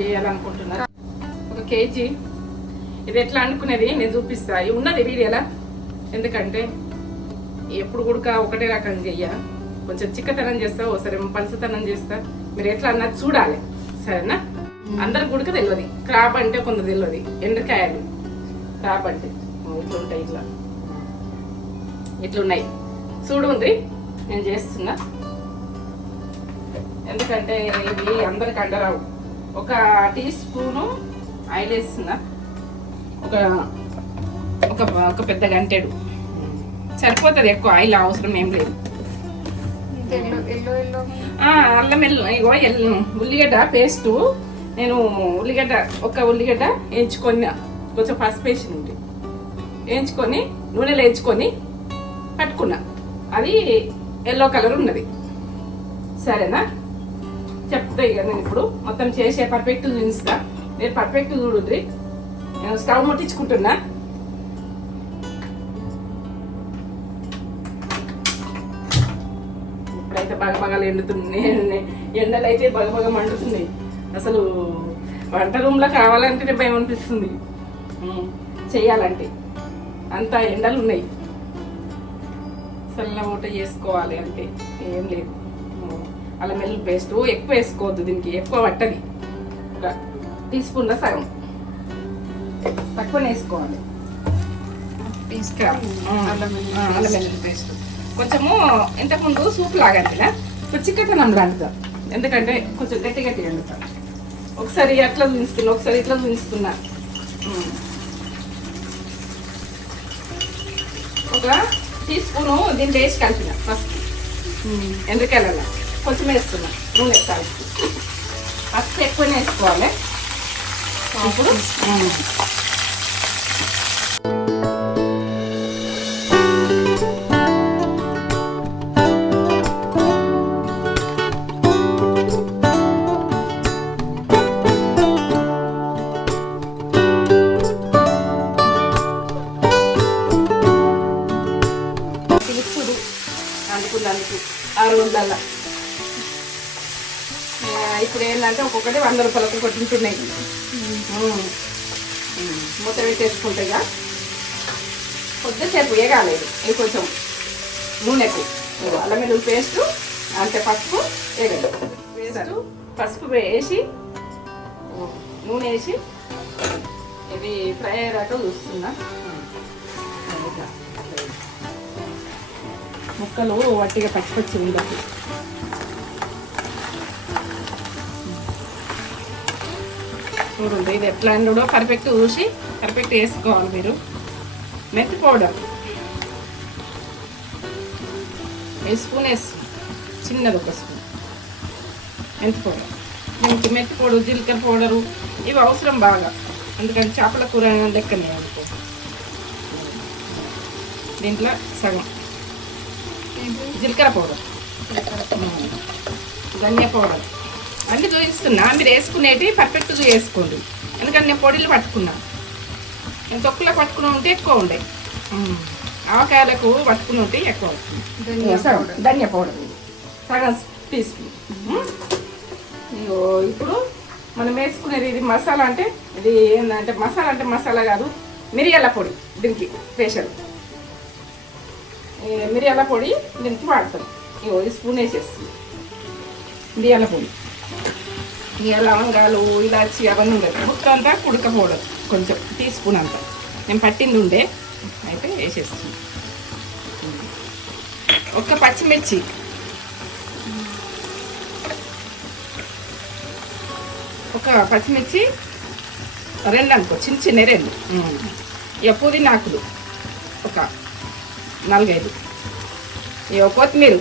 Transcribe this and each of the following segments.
చేయాలనుకుంటున్నా. 1 కేజీ ఇది ఎట్లా అనుకునేది నేను చూపిస్తా. ఉన్నది వీడియోలా, ఎందుకంటే ఎప్పుడు కూడా ఒకటే రకం చెయ్య, కొంచెం చిక్కతనం చేస్తా, ఒకసారి పలుసతనం చేస్తా. మీరు ఎట్లా అన్నది చూడాలి, సరేనా? అందరు గుడికి తెలియదు క్రాబ్ అంటే, కొందరు తెలియదు ఎండ్రకాయలు. క్రాబ్ అంటే ఇట్లా ఉంటాయి, ఇట్లున్నాయి చూడుండ్రి. నేను చేస్తున్నా, ఎందుకంటే ఇవి అందరికి అండరావు. 1 టీ స్పూను ఆయిల్ వేస్తున్నా, ఒక పెద్ద గంటెడు సరిపోతుంది, ఎక్కువ ఆయిల్ అవసరం ఏం లేదు. అల్లం ఇగో ఉల్లిగడ్డ పేస్టు. నేను ఒక ఉల్లిగడ్డ వేయించుకొని, కొంచెం పసుపు వేసింది వేయించుకొని నూనెలో వేయించుకొని పట్టుకున్నా. అది ఎల్లో కలర్ ఉన్నది, సరేనా? చెప్తా ఇక నేను ఇప్పుడు మొత్తం చేసే పర్ఫెక్ట్ చూపిస్తా. నేను పర్ఫెక్ట్ చూడుండ్రి. నేను స్టవ్ ముట్టించుకుంటున్నా. ఇప్పుడైతే బగబగలు ఎండుతుంది, ఎండలు అయితే బగబగ మండుతుంది. అసలు వంట రూమ్లో కావాలంటే భయం అనిపిస్తుంది చెయ్యాలంటే, అంత ఎండలు ఉన్నాయి. చల్ల మూట చేసుకోవాలి అంటే ఏం లేదు. అల్లం వెల్లుల్లి పేస్ట్ ఎక్కువ వేసుకోవద్దు, దీనికి ఎక్కువ పట్టది. 1 టీ స్పూన్ల సగం తక్కువనే వేసుకోవాలి. అల్లం వెల్లుల్లి పేస్ట్ కొంచెము ఇంతకుముందు సూప్ లాగా ఇప్పుడు చిక్కతనం లాంటిదా, ఎందుకంటే కొంచెం గట్టి గట్టిగా వండుతా. ఒకసారి అట్లా చూపిస్తున్నా, ఒకసారి ఇట్లా చూపిస్తున్నా. 1 టీ స్పూను దీన్ని వేసి కలిపిన ఫస్ట్, ఎండ్రకాయలలో కొంచెం వేస్తున్నా. నూనె వేస్తాను, ఫస్ట్ ఎక్కువనే వేసుకోవాలి. ఇప్పుడు తెలుసుడు అందుకున్నందుకు 6 వందల. ఇప్పుడు ఏంటంటే ఒక్కొక్కటి 100 రూపాయలకు కొట్టింటున్నాయి. మూత పెట్టేసుకుంటే కొద్దిసేపు వేయగాలేదు. ఇది కొంచెం నూనెకు అల్లం వెల్లుల్లి పేస్టు అంతే, పసుపు వేయగలదు. పేస్టు పసుపు వేసి నూనె వేసి ఇది ఫ్రై అయ్యేటట్టు చూస్తున్నా. ముక్కలు వట్టిగా పచ్చి ఉండదు. చూడండి, ఇది ఎట్లా అండో పర్ఫెక్ట్ చూసి పర్ఫెక్ట్ వేసుకోవాలి మీరు. మెంతి పౌడర్ స్పూన్ వేసి, చిన్నది 1 స్పూన్ మెంతి పౌడర్. దీనికి మెంతి పౌడర్, జీలకర్ర పౌడరు ఇవి అవసరం బాగా, ఎందుకంటే చేపల కూర లెక్కనే అనుకో. దీంట్లో సగం జీలకర్ర పౌడర్, ధనియా పౌడర్ అన్నీ చూపిస్తున్నా. మీరు వేసుకునేవి పర్ఫెక్ట్గా వేసుకోండి, ఎందుకంటే నేను పొడిలు పట్టుకున్నాను. నేను తొక్కులో పట్టుకుని ఉంటే ఎక్కువ ఉండే, ఆవకాయలకు పట్టుకుని ఉంటే ఎక్కువ అవుతుంది. ధనియా పౌడర్ సగం టీ స్పూన్. ఇప్పుడు మనం వేసుకునేది ఇది మసాలా. అంటే ఇది ఏంటంటే మసాలా కాదు, మిరియాల పొడి. దీనికి స్పెషల్ మిరియాల పొడి దీనికి వాడతాం. ఈ స్పూన్ వేసేస్తుంది మిరియాల పొడి. ఇక లవంగాలు, ఇలాచి అవన్నీ ఉండదు. మొత్తం అంతా కుడక పౌడర్ కొంచెం టీ స్పూన్ అంతా నేను పట్టింది ఉండే, అయితే వేసేస్తుంది. 1 పచ్చిమిర్చి, 2 అనుకో, చిన్న 2. ఇక పుదీనాకులు 4-5. ఇక కొత్తిమీర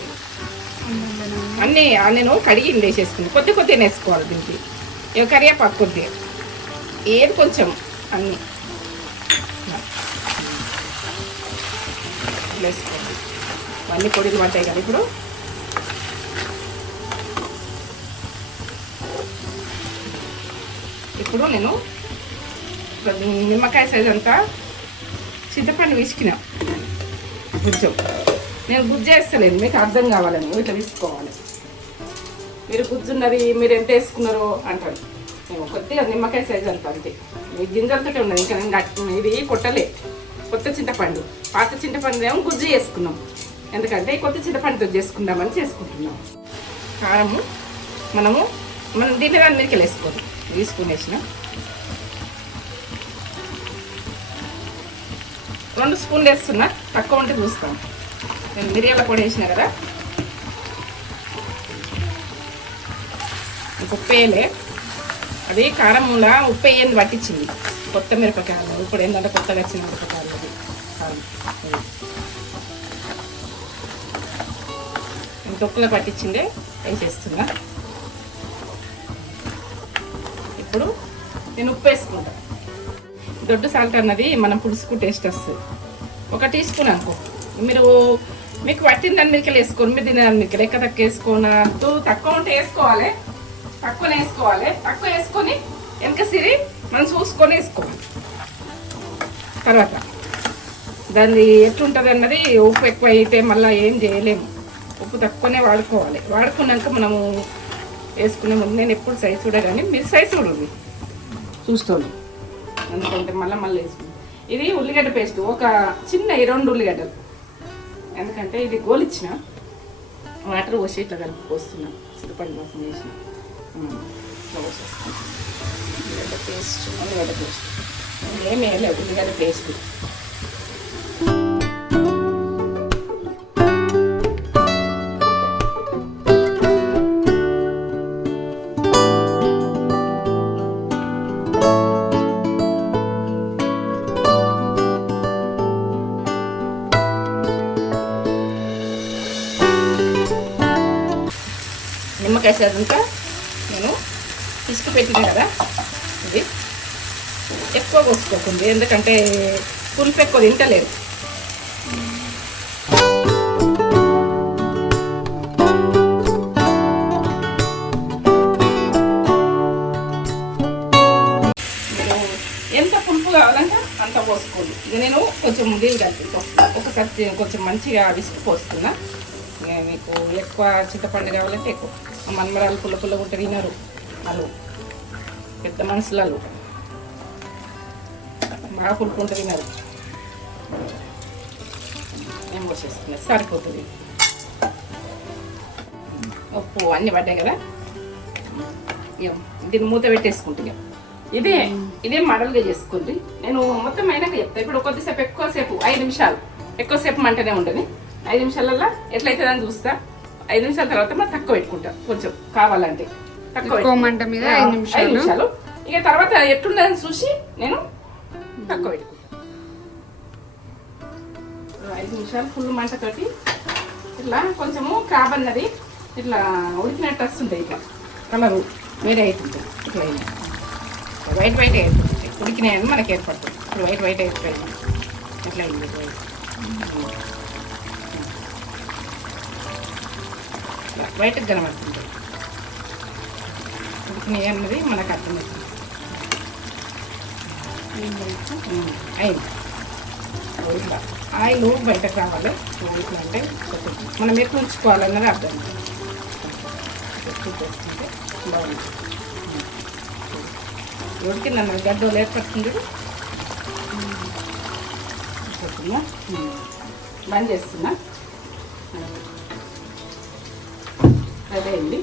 అన్నీ నేను కడిగి వేసేసుకుని కొద్దిగా వేసుకోవాలి. దీనికి ఇక కరివేపాకు కొద్దిగా, ఏది కొంచెం అన్నీ వేసుకోవాలి. అన్నీ పొడిలు పట్టాయి కదా. ఇప్పుడు నేను నిమ్మకాయ సైజ్ అంతా చింతపండు విసికిన గుజ్జు. నేను గుజ్జు వేస్తలేను, మీకు అర్థం కావాలని ఇట్లా తీసుకోవాలి. మీరు గుజ్జు ఉన్నది మీరు ఎంత వేసుకున్నారో అంటారు, కొద్దిగా నిమ్మకాయ సైజ్ అంత అంతే. ఈ గింజలతో ఉన్నది, ఇంకా ఇది కొట్టలే. కొత్త చింతపండు, పాత చింతపండు ఏమో గుజ్జు చేసుకున్నాం, ఎందుకంటే కొత్త చింతపండుతో చేసుకుందామని చేసుకుంటున్నాం. కారము మనం దీని దాని మీదకి వేసుకోవాలి. తీసుకునేసిన 2 స్పూన్లు వేస్తున్నా, తక్కువ ఉంటే చూస్తాం. నేను మిరియాల పొడి వేసిన కదా, ఉప్పు వేయలే. అది కారంలో ఉప్పు వేయండి పట్టించింది, కొత్త మిరపకాయలు. ఇప్పుడు ఏంటంటే కొత్తగా వచ్చిన మిరపకాయలు అది తొక్కులో పట్టించిందే వేసేస్తున్నా. ఇప్పుడు నేను ఉప్పు వేసుకుంటా. దొడ్డు సాల్ట్ అన్నది మనం పులుసుకు టేస్ట్ వస్తుంది. 1 టీ స్పూన్ అనుకో. మీకు పట్టిన దాని మీదకి వేసుకోండి, మీరు దీని దాని మీదకి లెక్క తక్కువ వేసుకోనద్దు. తక్కువ ఉంటే వేసుకోవాలి, తక్కువనే వేసుకోవాలి. తక్కువ వేసుకొని వెనక సిరి మనం చూసుకొని వేసుకోవాలి. తర్వాత దాన్ని ఎట్లుంటుంది అన్నది, ఉప్పు ఎక్కువ అయితే మళ్ళీ ఏం చేయలేము. ఉప్పు తక్కువనే వాడుకోవాలి. వాడుకున్నాక మనము వేసుకునే ముందు నేను ఎప్పుడు సైజు చూడగానే మీరు సైజు చూడండి చూసుకోండి, ఎందుకంటే మళ్ళీ వేసుకుంటాం. ఇది ఉల్లిగడ్డ పేస్ట్, ఒక చిన్న 2 ఉల్లిగడ్డలు. ఎందుకంటే ఇది గోలిచ్చిన వాటర్ పోసి ఇట్లా కలిపి పోస్తున్నాం. చింతపండు కోసం చేసిన ఉల్లిగడ్డ పేస్ట్ ఏమి వేయలేదు. ఉల్లిగడ్డ పేస్ట్ నిమ్మకాయ సరిగ్గా నేను ఇసుక పెట్టినా కదా, ఇది ఎక్కువ కోసుకోకుంది, ఎందుకంటే పులుపు ఎక్కువ తింటలేదు. మీరు ఎంత పులుపు కావాలంటే అంత పోసుకోండి. ఇది నేను కొంచెం నీళ్ళు కలిపి ఒకసారి కొంచెం మంచిగా విసుగు పోస్తున్నా. మీకు ఎక్కువ చింతపండు కావాలంటే ఎక్కువ. మన్మరాలు పుల్ల ఉంటే తినరు వాళ్ళు, పెద్ద మనుషులు బాగా పులుపు ఉంటే తినరు. నేను పోసేస్తున్నా, సరిపోతుంది. ఉప్పు అన్నీ పడ్డాయి కదా, దీన్ని మూత పెట్టేసుకుంటున్నా. ఇదే మడలుగా చేసుకోండి. నేను మొత్తం అయినాక చెప్తాను. ఇప్పుడు కొద్దిసేపు ఎక్కువసేపు 5 నిమిషాలు ఎక్కువసేపు మంటనే ఉంటుంది. 5 నిమిషాలల్లో ఎట్లయితుందని చూస్తా. 5 నిమిషాల తర్వాత మనం తక్కువ పెట్టుకుంటా, కొంచెం కావాలంటే తక్కువ మంట మీద 5 నిమిషాలు. ఇక తర్వాత ఎట్లుండదని చూసి నేను తక్కువ పెట్టుకుంటా. 5 నిమిషాలు ఫుల్ మంటతోటి ఇట్లా కొంచెము క్రాబ్ అన్నది ఇట్లా ఉడికినట్టు వస్తుంది. ఇట్లా కలరు వేరే అవుతుంది. ఇట్లా వైట్ అవుతుంది. ఉడికినాయని మనకి ఏర్పడుతుంది. ఇప్పుడు వైట్ అయిపోయింది. ఇట్లా అయింది. వైట్కి కనబడుతుంది. ఉడికినాయి అన్నది మనకు అర్థమవుతుంది. అయింది. ఇట్లా ఆయిల్ బయటకు రావాలి. ఇట్లా అంటే మనం ఎక్కువ ఉంచుకోవాలన్నది అర్థం. ఎక్కువ చేసుకుంటే బాగుంటుంది. ఉడికిందన్నది గడ్డలు ఏర్పడుతుంది. బంద్ చేస్తున్నా. అదే అండి,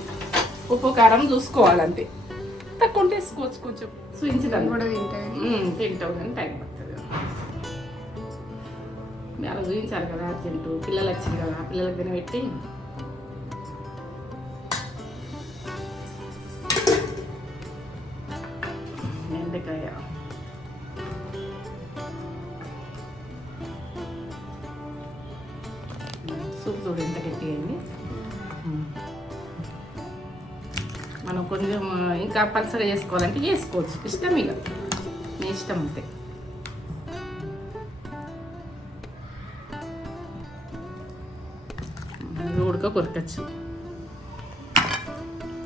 ఉప్పు కారం చూసుకోవాలంతే. తక్కువ ఉంటే వేసుకోవచ్చు. కొంచెం చూపించడానికి కూడా తింటావు కానీ టైం పడుతుంది. అలా చూపించాలి కదా, తింటూ పిల్లలు వచ్చింది కదా, పిల్లలకి తినబెట్టి బెండకాయ సూప్ చూడు ఎంత గట్టి అయింది. మనం కొంచెం ఇంకా పలసగా చేసుకోవాలంటే చేసుకోవచ్చు, ఇష్టం. ఇక మీ ఇష్టం అంతే. ఉడక కొరకచ్చు.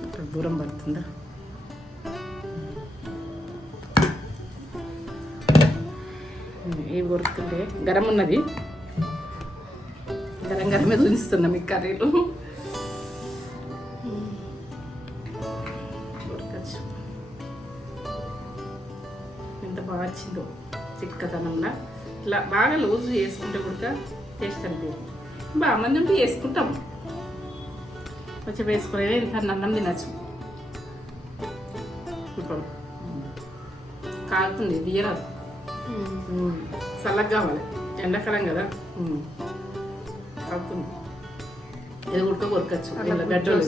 ఇక్కడ దూరం పడుతుందా? ఇవి కొరుకుతుంటే గరం ఉన్నది, గరమే చూపిస్తున్నా మీకు కర్రీలు. చిక్కతనంలా ఇట్లా బాగా లూజ్ చేసుకుంటే కూడా టేస్ట్ అనిపించదు. బాగా మంది ఉంటే వేసుకుంటాం, కొంచెం వేసుకునే ఇంత అన్నం తినచ్చు. ఇప్పుడు కాలుతుంది తీయరాదు, చల్లగా కావాలి, ఎండాకాలం కదా కాలుతుంది. ఇది ఉడక కొరకచ్చు గడ్డలు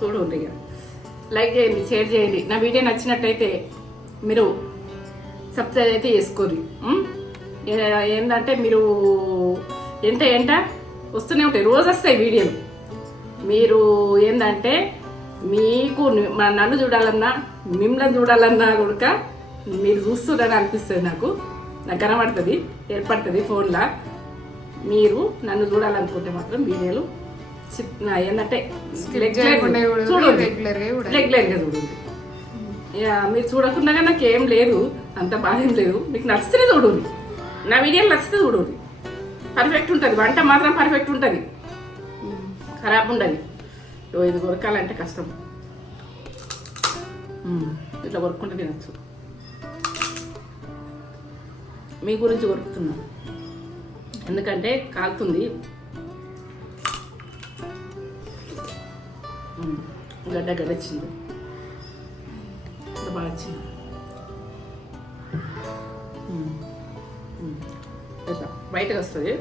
చూడండి. ఇక లైక్ చేయండి, షేర్ చేయండి. నా వీడియో నచ్చినట్టయితే మీరు సబ్స్క్రైబ్ అయితే చేసుకోరు. ఏంటంటే మీరు ఎంట వస్తూనే ఉంటాయి, రోజు వస్తాయి వీడియోలు. మీరు ఏంటంటే మీకు నన్ను చూడాలన్నా మిమ్మల్ని చూడాలన్నా కూడా మీరు చూస్తున్నారని అనిపిస్తుంది. నాకు కనబడుతుంది, ఏర్పడుతుంది ఫోన్లో. మీరు నన్ను చూడాలనుకుంటే మాత్రం వీడియోలు ఏంటంటే చూడండి, రెగ్యులర్గా చూడండి. మీరు చూడకుండా నాకేం లేదు, అంత బాధ ఏం లేదు. మీకు నచ్చితే చూడండి, నా వీడియోలు నచ్చితే చూడండి. పర్ఫెక్ట్ ఉంటుంది, వంట మాత్రం పర్ఫెక్ట్ ఉంటుంది, ఖరాబ్ ఉండదు. ఇది కొరకాలంటే కష్టం, ఇట్లా కొరుక్కుంటే తినచ్చు. మీ గురించి కొరుకుతున్నా, ఎందుకంటే కాలుతుంది, గడ్డ వచ్చింది, బాగా వచ్చింది. ఇట్లా బయటకు వస్తుంది.